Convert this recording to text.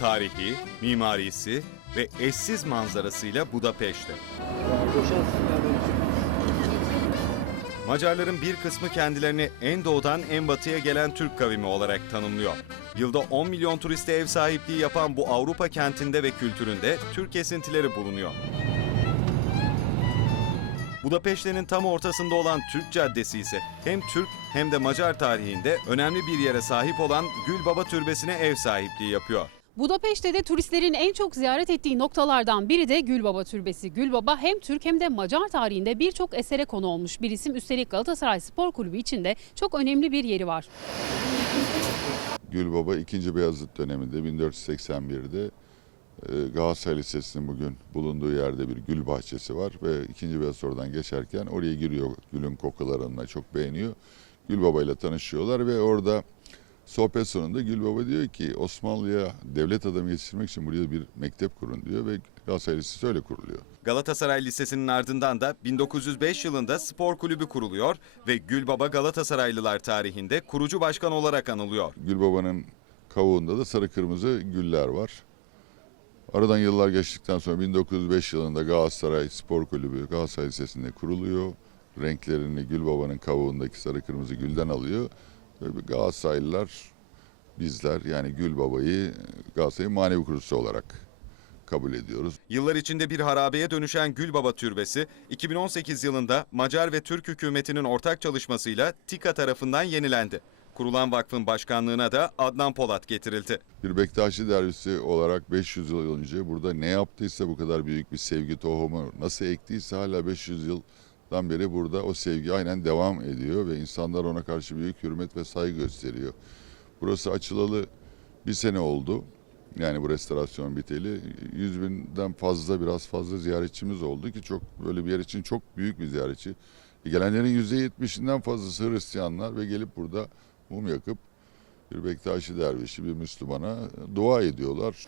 Tarihi, mimarisi ve eşsiz manzarasıyla Budapeşte. Macarların bir kısmı kendilerini en doğudan en batıya gelen Türk kavimi olarak tanımlıyor. Yılda 10 milyon turiste ev sahipliği yapan bu Avrupa kentinde ve kültüründe Türk esintileri bulunuyor. Budapeşte'nin tam ortasında olan Türk Caddesi ise hem Türk hem de Macar tarihinde önemli bir yere sahip olan Gülbaba Türbesi'ne ev sahipliği yapıyor. Budapeşte'de turistlerin en çok ziyaret ettiği noktalardan biri de Gülbaba Türbesi. Gülbaba hem Türk hem de Macar tarihinde birçok esere konu olmuş bir isim. Üstelik Galatasaray Spor Kulübü içinde çok önemli bir yeri var. Gülbaba 2. Beyazıt döneminde 1481'de e, Galatasaray Lisesi'nin bugün bulunduğu yerde bir gül bahçesi var ve 2. Beyazıt oradan geçerken oraya giriyor gülün kokularını çok beğeniyor. Gülbaba ile tanışıyorlar ve orada sohbet sonunda Gülbaba diyor ki Osmanlı'ya devlet adamı yetiştirmek için buraya bir mektep kurun diyor ve Galatasaray Lisesi öyle kuruluyor. Galatasaray Lisesi'nin ardından da 1905 yılında spor kulübü kuruluyor ve Gülbaba Galatasaraylılar tarihinde kurucu başkan olarak anılıyor. Gülbaba'nın kavuğunda da sarı kırmızı güller var. Aradan yıllar geçtikten sonra 1905 yılında Galatasaray Spor Kulübü Galatasaray Lisesi'nde kuruluyor. Renklerini Gülbaba'nın kavuğundaki sarı kırmızı gülden alıyor. Galatasaraylılar bizler yani Gülbaba'yı Galatasaray'ın manevi kurucusu olarak kabul ediyoruz. Yıllar içinde bir harabeye dönüşen Gülbaba Türbesi, 2018 yılında Macar ve Türk hükümetinin ortak çalışmasıyla TİKA tarafından yenilendi. Kurulan vakfın başkanlığına da Adnan Polat getirildi. Bir Bektaşi dervisi olarak 500 yıl önce burada ne yaptıysa bu kadar büyük bir sevgi tohumu nasıl ektiyse hala 500 yıldan beri burada o sevgi aynen devam ediyor ve insanlar ona karşı büyük hürmet ve saygı gösteriyor. Burası açılalı bir sene oldu. Yani bu restorasyon biteli 100 binden fazla biraz fazla ziyaretçimiz oldu ki çok böyle bir yer için çok büyük bir ziyaretçi. Gelenlerin %70'inden fazlası Hristiyanlar ve gelip burada mum yakıp bir Bektaşi dervişi, bir Müslümana dua ediyorlar.